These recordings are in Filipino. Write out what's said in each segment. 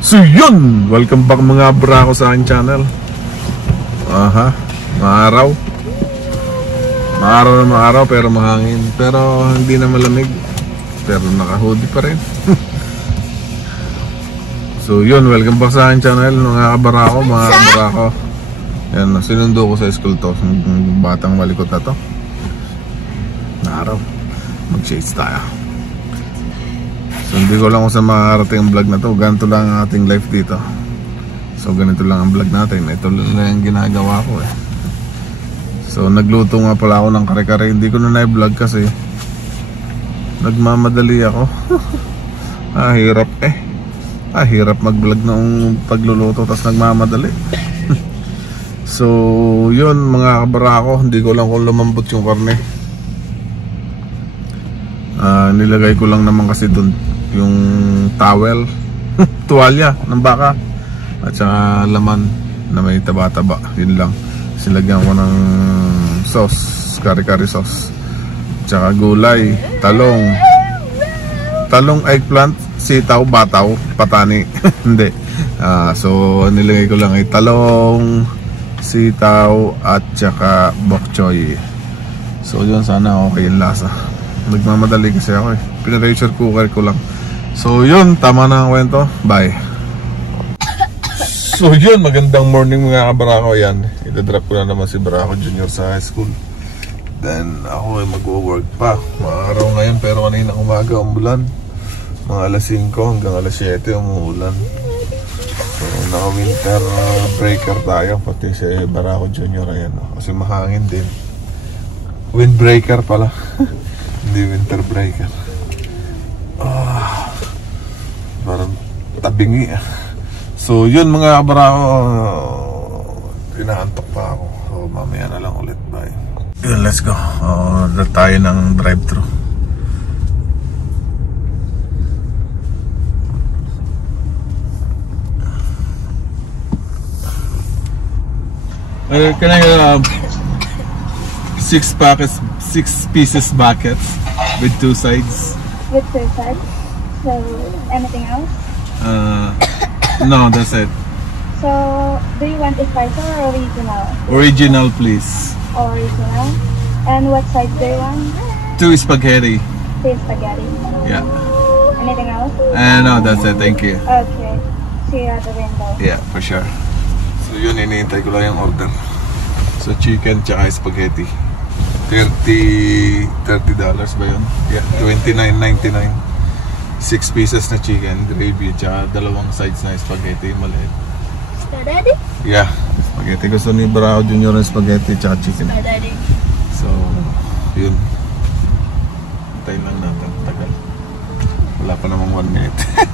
So yun, welcome back mga brako sa aking channel. Maaraw. Maaraw na maaraw pero mahangin. Pero hindi na malamig. Pero naka-hoodie pa rin. So yun, welcome back sa aking channel mga brako, yan, sinundo ko sa school to. Yung batang malikot na to. Maaraw. Mag-shades tayo. So hindi ko lang kung saan makakarating ang vlog na to. Ganito lang ang ating life dito. So ganito lang ang vlog natin. Ito lang yung ginagawa ko eh. So nagluto nga pala ako ng kare-kare. Hindi ko na na-vlog kasi nagmamadali ako. Hirap eh. Hirap mag-vlog noong pagluluto tapos nagmamadali. So yun mga kabarako. Hindi ko lang kung lumambot yung karne. Nilagay ko lang naman kasi dun yung towel, tuwalya ng baka at saka laman na may taba-taba. Yun lang. Silagyan ko ng sauce, kare-kare sauce, tsaka gulay, talong, eggplant, sitaw, bataw, patani. Hindi. So nilagay ko lang ay talong, sitaw at saka bok choy. So yun, sana okay yung lasa. Nagmamadali kasi ako eh. Pina-pressure cooker ko lang. So yun, tama na ang kwento. Bye. So yun, magandang morning mga kabarako. Yan, itadrop ko na naman si Barako Jr. sa high school. Then ako ay mag-work pa. Maaraw ngayon pero kanina umaga umulan. Mga alas 5 hanggang alas 7 umuulan. So naka-winter breaker tayo. Pati si Barako Jr. Ayan, kasi mahangin din. Windbreaker pala. Hindi winter breaker. Parang tabingi. So yun mga kabarako, inaantok pa ako. So mamaya na lang ulit. Bye. Yun, let's go. Order tayo ng drive-thru. Can I have 6 pieces buckets with 2 sides? With 2 sides? So, anything else? No, that's it. So, do you want spicy or original? Original, please. Original. And what sides do you want? 2 spaghetti. 2 spaghetti. Yeah. Anything else? No, that's it. Thank you. Okay. See you at the window. Yeah, for sure. So yun, iniintay ko lang yung order. So chicken tsaka spaghetti. $30 ba yun? Yeah, $29.99. 6 pieces na chicken, gravy, tsaka 2 sides na spaghetti, maliit. Spaghetti? Yeah, spaghetti. Gusto ni Barako Jr. ng spaghetti tsaka chicken. Spaghetti. So, yun. Tayo lang natin, tagal. Wala pa namang 1 minute.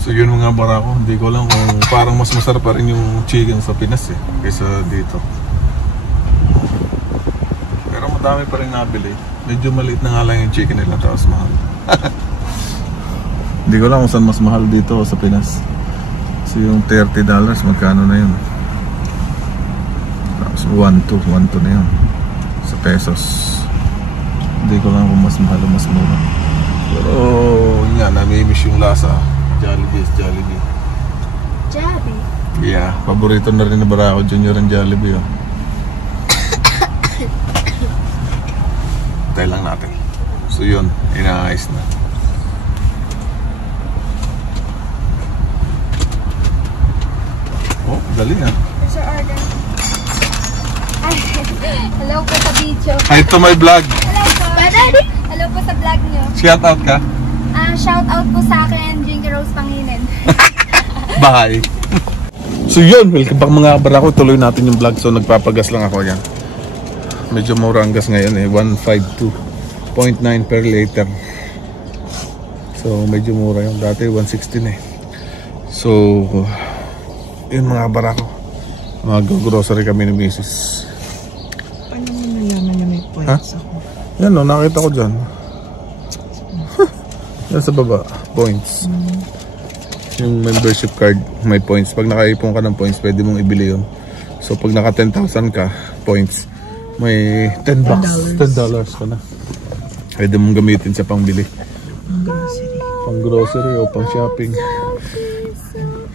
So yun mga Barako, hindi ko lang kung parang mas masarap pa rin yung chicken sa Pinas eh, kaysa dito. Pero madami pa rin nabili. Medyo maliit na nga lang yung chicken nila, tapos mahal. Hindi ko lang kung saan mas mahal dito sa Pinas. So yung $30, magkano na yun? Tapos 1.2 na yun sa pesos. Hindi ko lang kung mas mahal o mas mura. Pero yun nga, namimiss yung lasa. Jollibee is Jollibee. Jollibee? Yeah, paborito na rin na Barako Jr. ang Jollibee oh. Tayo lang natin. So yun, inaayos na. Oh, dali na. Where's your order? Hello po sa video. Hi to my vlog. Hello po. Hello po sa vlog nyo. Shout out ka? Shout out po sa akin, Ginger Rose Panginin. Bye. So yun, welcome back mga Barako. Tuloy natin yung vlog. So nagpapagas lang ako yan. Medyo mura ang gas ngayon eh, 152.9 per liter. So medyo mura yung dati 116 eh. So yun mga Barako, mag-grocery kami ni Mrs. Paano mo nalaman na may points ako? Yan o, nakita ko dyan. Yan sa baba, points. Yung membership card, may points. Pag nakaipon ka ng points, pwede mong ibili yun. So pag naka 10,000 ka, points, may $10 ka na. Pwede mong gamitin sa pangbili. Pang grocery. Pang grocery o pang shopping.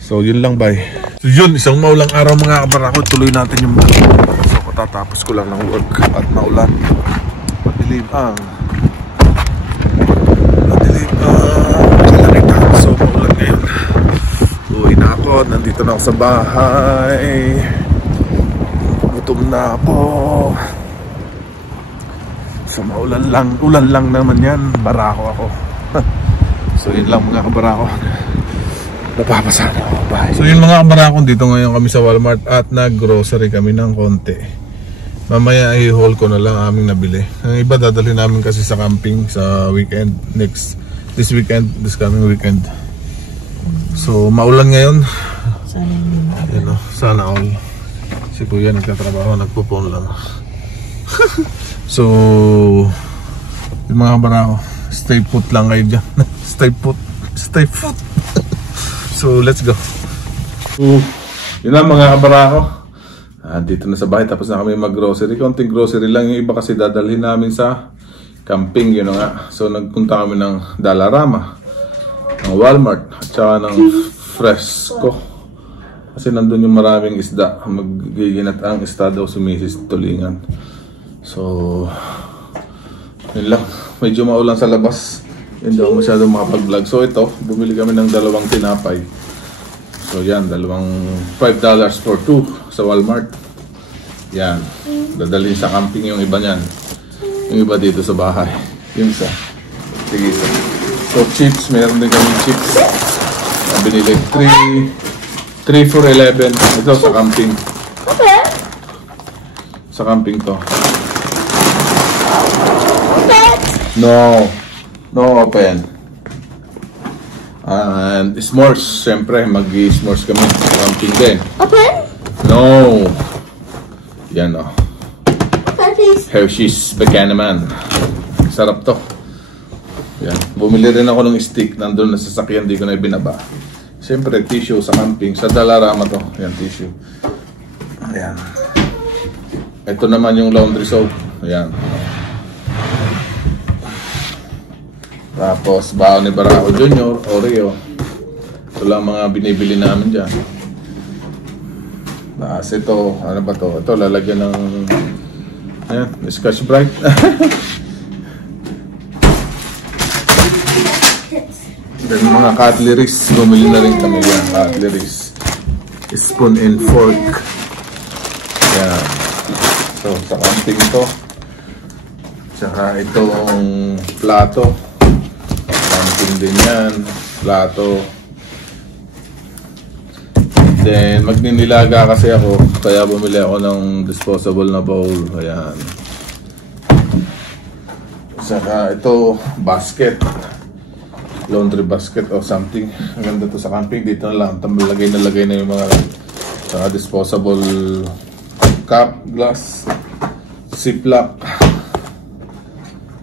So yun lang, bye. So yun, isang maulang araw mga kabarako. Tuloy natin yung vlog. So katatapos ko lang ng work at maulan. Madilim ang kalangitan. So maulan ngayon. Uwi na ako, nandito na ako sa bahay. Gutom na ako. So maulan lang, ulan lang naman yan. Barako ako. So yun lang mga kabarako. Napapasa na ako. Bye. So yun mga kabarako, dito ngayon kami sa Walmart at nag-grocery kami ng konti. Mamaya i-haul ko na lang aming nabili. Ang iba dadalhin namin kasi sa camping sa weekend. This coming weekend. So maulan ngayon. Sana hindi. Sana all. Si Kuya nagtatrabaho, nagpo-phone lang. So yung mga kabarako, stay put lang kayo dyan. Stay put. So let's go. So yun lang mga kabarako. Dito na sa bahay, tapos na kami mag-grocery. Konting grocery lang, yung iba kasi dadalhin namin sa camping, yun nga. So nagpunta kami ng Dollarama, ng Walmart, at saka ng Fresco. Kasi nandun yung maraming isda. Magiginat ang isda daw si Mrs. Tulingan. So yun lang. Medyo maulan sa labas. Hindi ako masyadong makapag-vlog. So ito, bumili kami ng 2 tinapay. So yan, $5 for 2 sa Walmart. Yan, dadalhin sa camping yung iba niyan. Yung iba dito sa bahay. Yung isa. Sige isa. So chips, meron din kami chips. Binili 3 for 11. Ito sa camping. Okay. Sa camping to. No open. And s'mores, siyempre mag-s'mores kami sa camping din. Open? No. Yan o. Hershey's Buchanan. Sarap to. Yan. Bumili rin ako ng stick. Nandun na sa sasakyan, di ko na ibinaba. Siyempre tissue sa camping. Sa Dollarama to. Yan, tissue. Ayan. Ito naman yung laundry soap. Ayan. Tapos baon ni Barako Junior, Oreo. Ito lang mga binibili namin dyan. Tapos ito, ano ba to? Ito lalagyan ng ayan, Scotch Brite. Then mga cutleries, bumili na rin kami yan. Cutleries, spoon and fork. Yan. So sa camping to. Tsaka itong plato. Camping din yan, plato. Then magninilaga kasi ako, kaya bumili ako ng disposable na bowl. Ayan. Saka ito, basket, laundry basket or something. Ang ganda to sa camping. Dito na lang, lagay na yung mga saka disposable cup, glass, ziplock.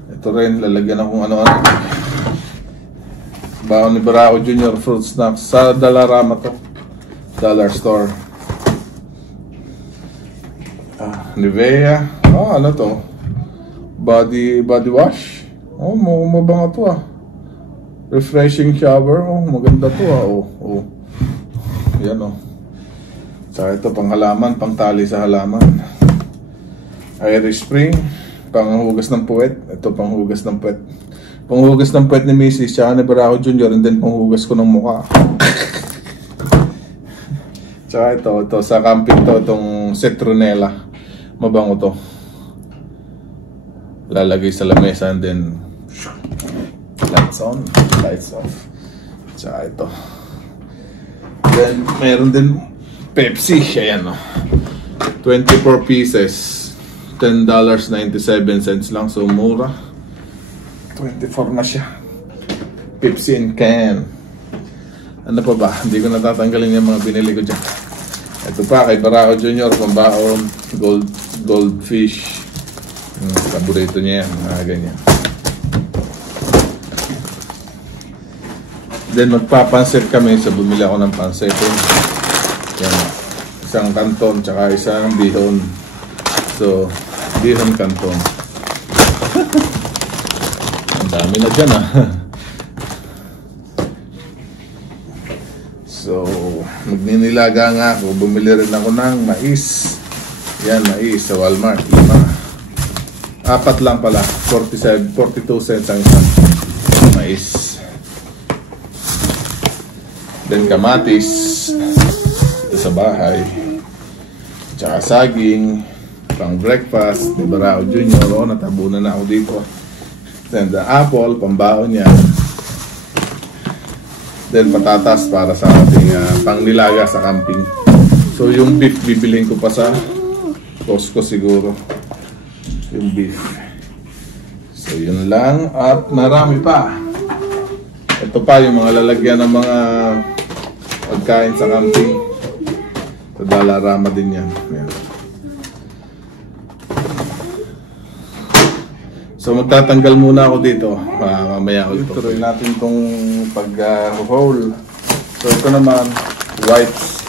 Ito rin, lalagyan akong ano-ano. Baon ni Barako Junior, fruit snacks sa Dollarama to. Dollar store. Nivea. Oh, ano to? Body wash. Oh, mabango to ah. Refreshing shower. Oh, maganda to ah. Oh. Yan oh. Saka ito pang halaman, pang tali sa halaman. Irish Spring, panghugas ng puwet. Ito panghugas ng puwet. Panghugas ng puwet ni Mrs. Tsaka ni Barako Junior, and then panghugas ko ng mukha. Tsaka ito sa camping to, itong citronella. Mabango to. Lalagay sa lamesa and then lights on, lights off. Tsaka ito. Then meron din Pepsi. Ayan o. 24 pieces. $10.97 lang. So mura. 24 na siya. Pepsi in can. Ano pa ba? Hindi ko natatanggalin yung mga binili ko dyan. Ito pa kay Barako Junior, pambaon, goldfish. Paborito niya yan, mga ganyan. Then magpapansit kami, so bumili ako ng pansit. Yan, isang kanton, tsaka isang bihon. So, bihon kanton. Ang dami na dyan ah. So, magninilaga nga ako. Bumili rin ako ng mais. Yan, mais sa Walmart. 5. 4 lang pala. 42 cents ang isang mais. Then kamatis. Ito sa bahay. Tsaka saging. Pang breakfast. Di Barao Junior. O, natabunan na ako dito. Then the apple. Pambaon niya. Then patatas para sa ating pangnilaga sa camping. So yung beef bibiling ko pa sa Costco siguro. Yung beef. So yun lang. At marami pa. Ito pa yung mga lalagyan ng mga pagkain sa camping. Sa Dollarama din yan. Yan. So magtatanggal muna ako dito. Mamaya ulit. Tuloy natin itong pag-haul. So ito naman, wipes.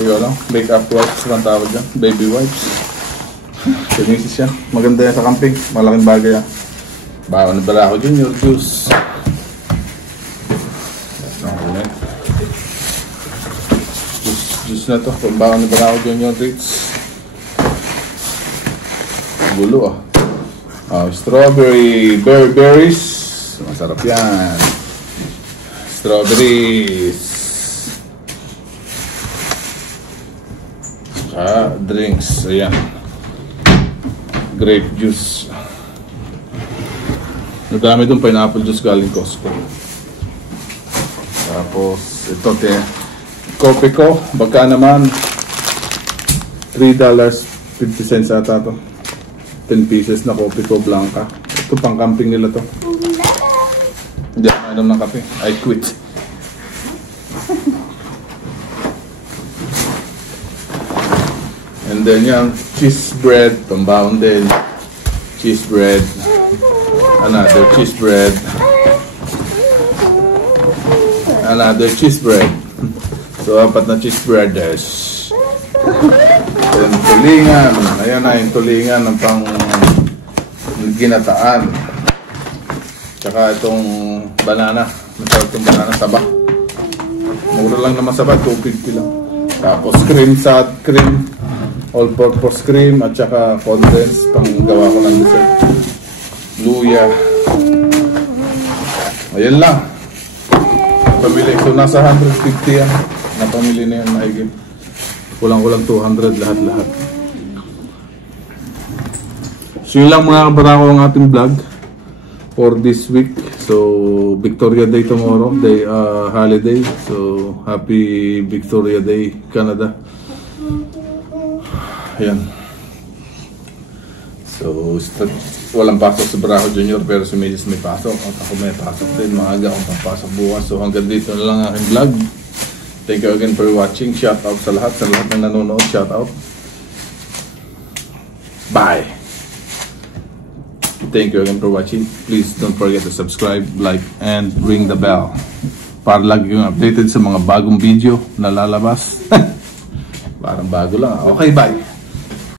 Yung make-up wipes ang tawag dyan. Baby wipes. Sinisis yan. Maganda yan sa camping. Malaking bagay yan. Bawang na Barao Junior juice. Juice na to. Bawang na Barao Junior treats. Gulo ah. Strawberry berries. Masarap yan. Strawberries. Drinks. Ayan. Grape juice. Nadami itong pineapple juice galing Costco. Tapos ito kopi ko. Baka naman $3.50 ata to. 10 pieces na kopi ko blanca. Ito pang camping nila to. Hindi ako inom ng kape. I quit. And then yung cheese bread. Pambaon din. Cheese bread. Another cheese bread. Another cheese bread. So 4 na cheese breaders. Then tulingan. Ayan na yung tulingan ng pang ginataan. Tsaka itong banana. Masarap itong banana saba. Mura lang naman saba. 250 lang. Tapos cream, all-purpose cream at saka condensed pang gawa ko ng dessert. Luya. Ayan lang. Pamili. So nasa 150 yan. Napamili na yan mahigit. Kulang-kulang 200 lahat-lahat. So yun lang mga kabarako ang ating vlog for this week. So Victoria Day tomorrow, holiday. So happy Victoria Day, Canada. Ayan. So walang pasok sa Barao Junior pero si Mrs. may pasok at ako may pasok din. Maaga akong papasok bukas. So hanggang dito na lang ang aking vlog. Thank you again for watching. Shout out sa lahat ng nanonood. Shout out. Bye. Thank you again for watching. Please don't forget to subscribe, like, and ring the bell para lagi kang updated sa mga bagong video na lalabas. Parang bago lang. Okay, bye.